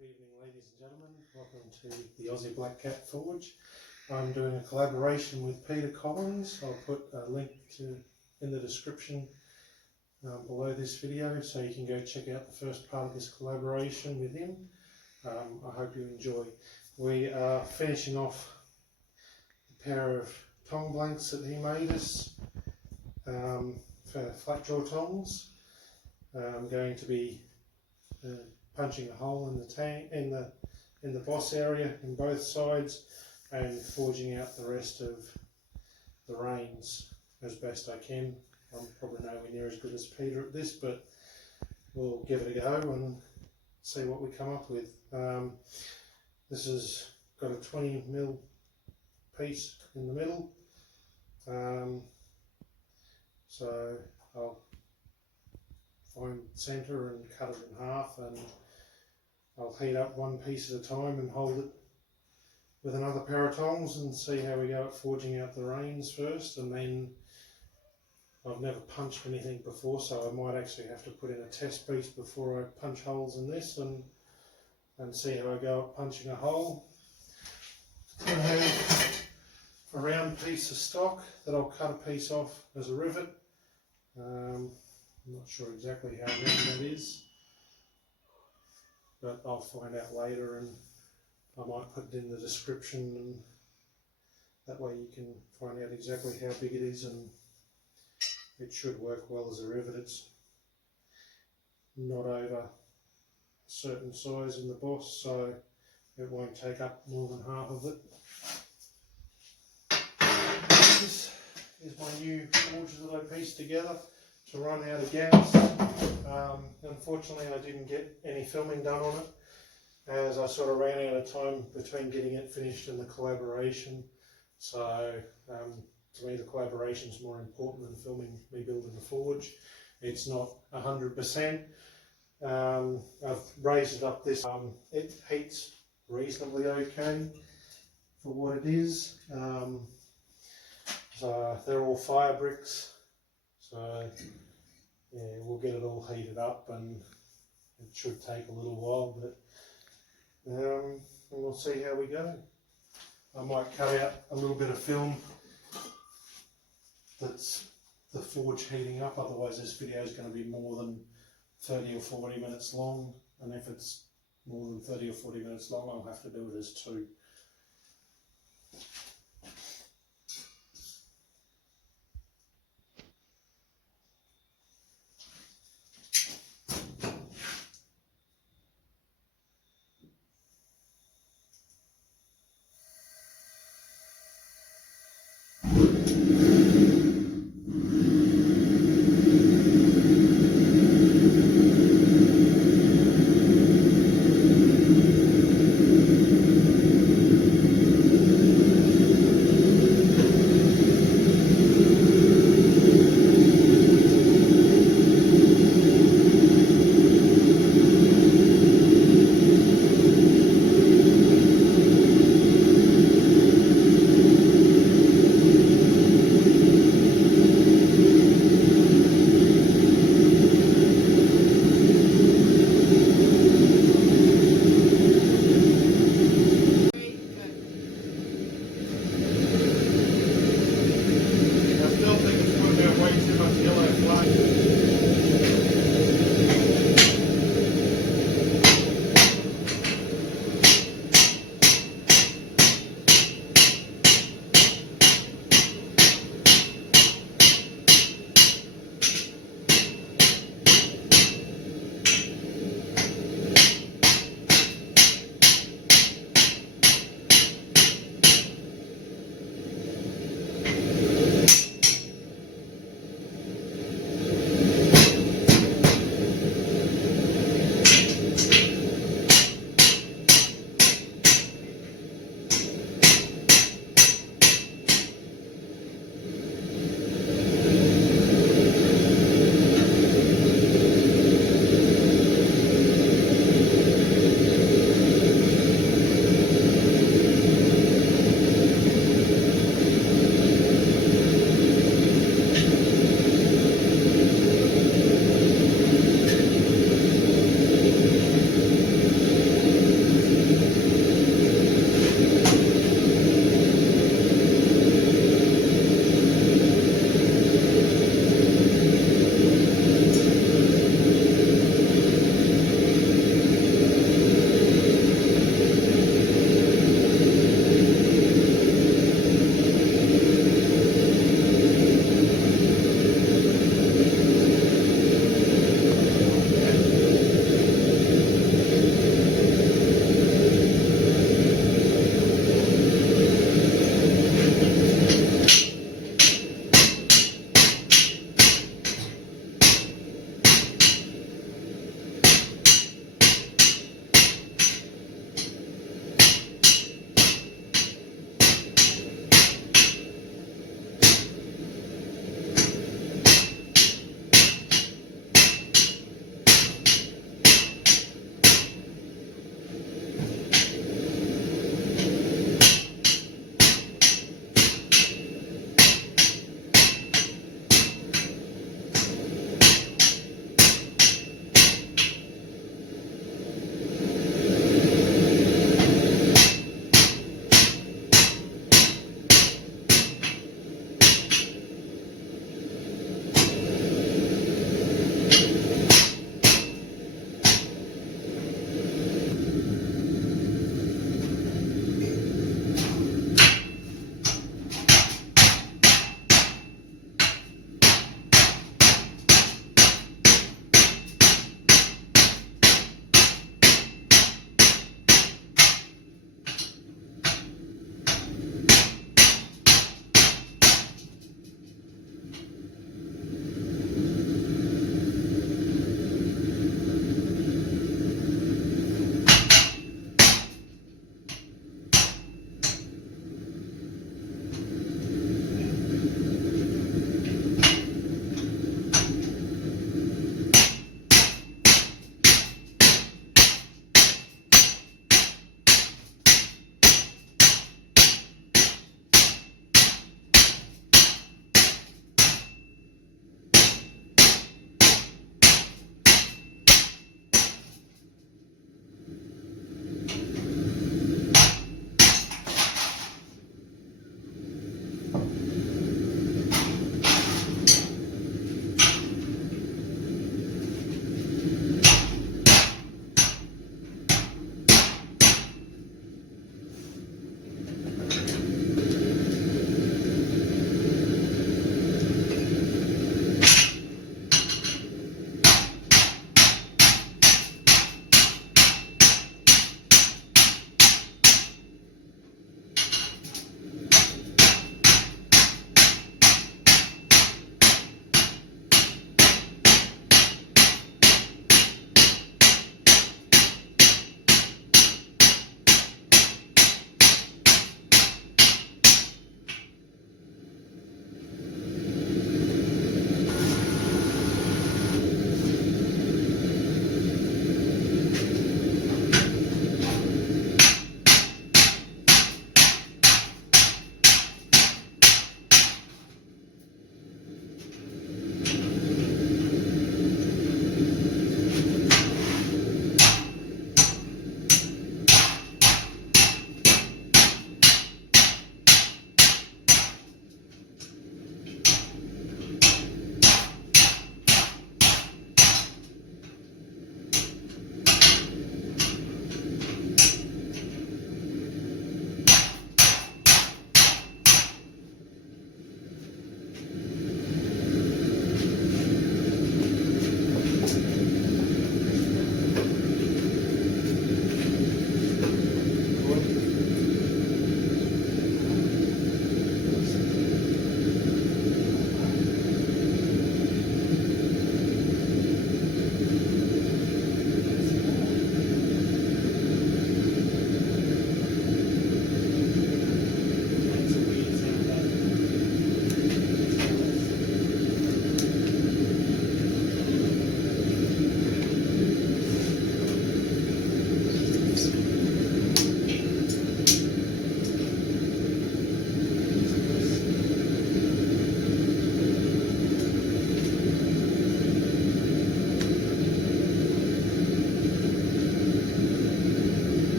Good evening, ladies and gentlemen. Welcome to the Aussie Black Cat Forge. I'm doing a collaboration with Peter Collins. I'll put a link in the description below this video, so you can go check out the first part of this collaboration with him. I hope you enjoy. We are finishing off a pair of tong blanks that he made us for flat jaw tongs. I'm going to be punching a hole in the tank, in the boss area in both sides, and forging out the rest of the reins as best I can. I'm probably nowhere near as good as Peter at this, but we'll give it a go and see what we come up with. This has got a 20mm piece in the middle, so I'll find centre and cut it in half, and I'll heat up one piece at a time and hold it with another pair of tongs and see how we go at forging out the reins first. And then I've never punched anything before, so I might actually have to put in a test piece before I punch holes in this and see how I go at punching a hole. I have a round piece of stock that I'll cut a piece off as a rivet. I'm not sure exactly how round that is, but I'll find out later, and I might put it in the description, and that way you can find out exactly how big it is, and it should work well as a rivet. It's not over a certain size in the boss, so it won't take up more than half of it. This is my new forge that I pieced together to run out of gas. Unfortunately, I didn't get any filming done on it, as I sort of ran out of time between getting it finished and the collaboration. So to me, the collaboration is more important than filming me building the forge. It's not 100%. I've raised it up this. It heats reasonably okay for what it is. So they're all fire bricks. So yeah, we'll get it all heated up, and it should take a little while, but we'll see how we go. I might cut out a little bit of film that's the forge heating up, otherwise this video is going to be more than 30 or 40 minutes long, and if it's more than 30 or 40 minutes long, I'll have to do it as two.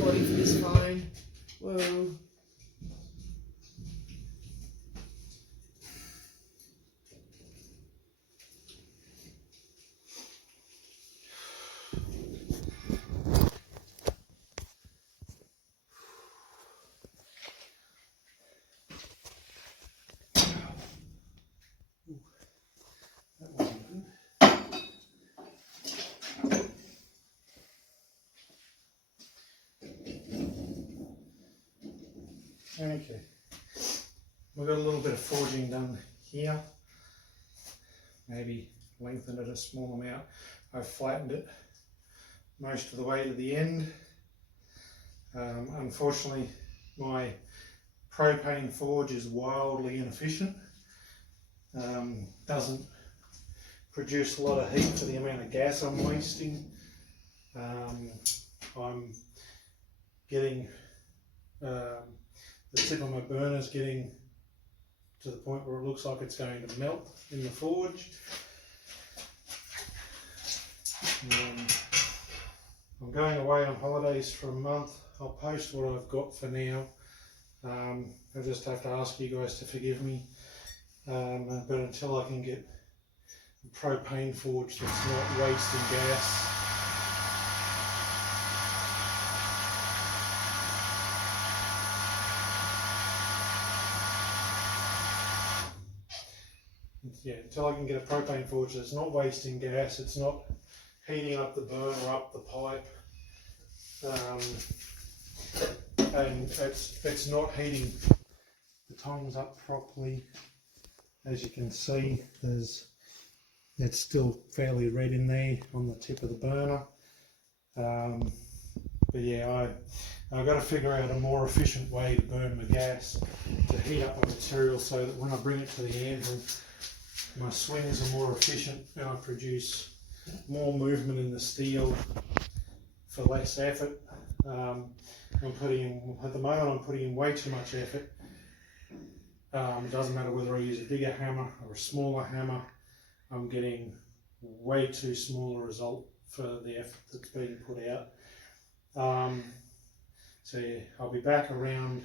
body for this phone. Whoa. Okay, we've got a little bit of forging done here, maybe lengthened it a small amount. I've flattened it most of the way to the end. Unfortunately, my propane forge is wildly inefficient. Doesn't produce a lot of heat for the amount of gas I'm wasting. I'm getting the tip of my burner is getting to the point where it looks like it's going to melt in the forge. I'm going away on holidays for a month. I'll post what I've got for now. I just have to ask you guys to forgive me. But until I can get a propane forge that's not wasting gas, until I can get a propane forge that's not wasting gas, it's not heating up the burner or up the pipe, and it's not heating the tongs up properly. As you can see, it's still fairly red in there on the tip of the burner. But yeah, I've got to figure out a more efficient way to burn my gas, to heat up my material so that when I bring it to the anvil, my swings are more efficient and I produce more movement in the steel for less effort. At the moment I'm putting in way too much effort. It doesn't matter whether I use a bigger hammer or a smaller hammer, I'm getting way too small a result for the effort that's being put out. So yeah, I'll be back around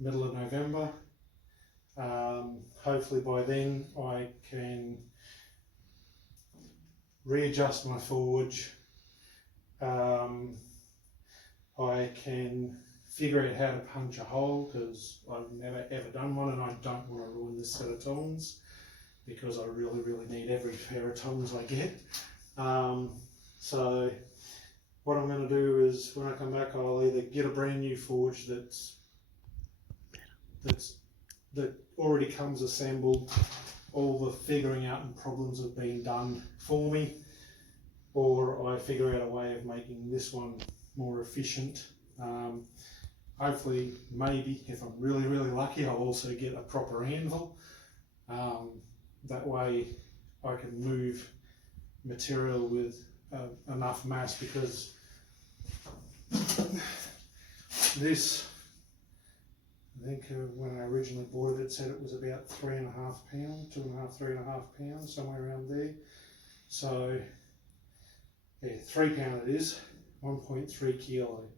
middle of November. Hopefully by then I can readjust my forge. I can figure out how to punch a hole, because I've never ever done one and I don't want to ruin this set of tongs, because I really need every pair of tongs I get. So what I'm going to do is when I come back I'll either get a brand new forge that already comes assembled, all the figuring out and problems have been done for me, or I figure out a way of making this one more efficient. Hopefully, maybe if I'm really lucky, I'll also get a proper anvil. That way I can move material with enough mass, because this, I think when I originally bought it, it said it was about 3.5 pounds, 3.5 pounds, somewhere around there. So yeah, 3 pound it is, 1.3 kilo.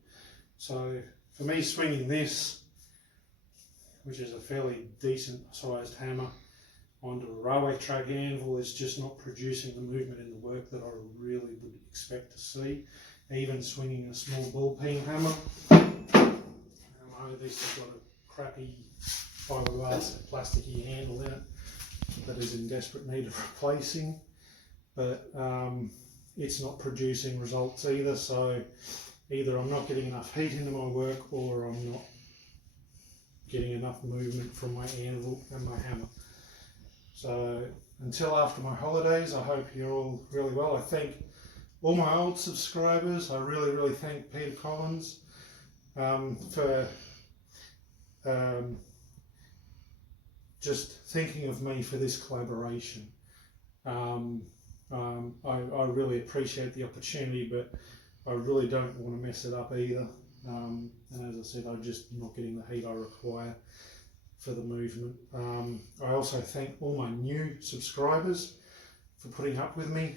So for me, swinging this, which is a fairly decent sized hammer, onto a railway track anvil is just not producing the movement in the work that I really would expect to see. Even swinging a small ball peen hammer, I know this has got a crappy fiberglass plasticky handle in it that is in desperate need of replacing, but it's not producing results either. So either I'm not getting enough heat into my work, or I'm not getting enough movement from my anvil and my hammer. So until after my holidays, I hope you're all really well. I thank all my old subscribers. I really thank Peter Collins for just thinking of me for this collaboration. I really appreciate the opportunity, but I really don't want to mess it up either. And as I said, I'm just not getting the heat I require for the movement. I also thank all my new subscribers for putting up with me.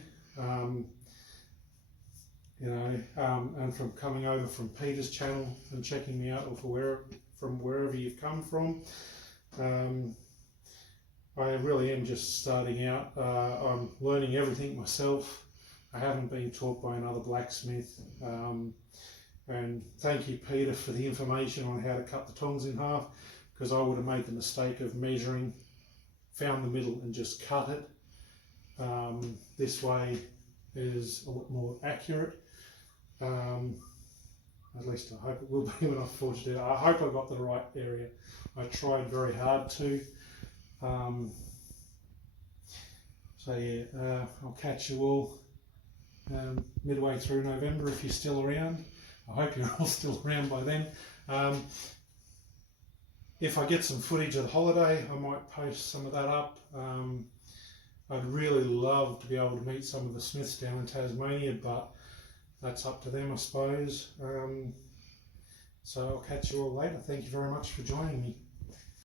you know, and from coming over from Peter's channel and checking me out, or from wherever you've come from. I really am just starting out. I'm learning everything myself. I haven't been taught by another blacksmith. And thank you, Peter, for the information on how to cut the tongs in half, because I would have made the mistake of measuring, found the middle and just cut it. This way is a lot more accurate. At least I hope it will be when I forged it. I hope I got the right area. I tried very hard to. So yeah, I'll catch you all midway through November if you're still around. I hope you're all still around by then. If I get some footage of the holiday, I might post some of that up. I'd really love to be able to meet some of the smiths down in Tasmania, but that's up to them, I suppose. So I'll catch you all later. Thank you very much for joining me.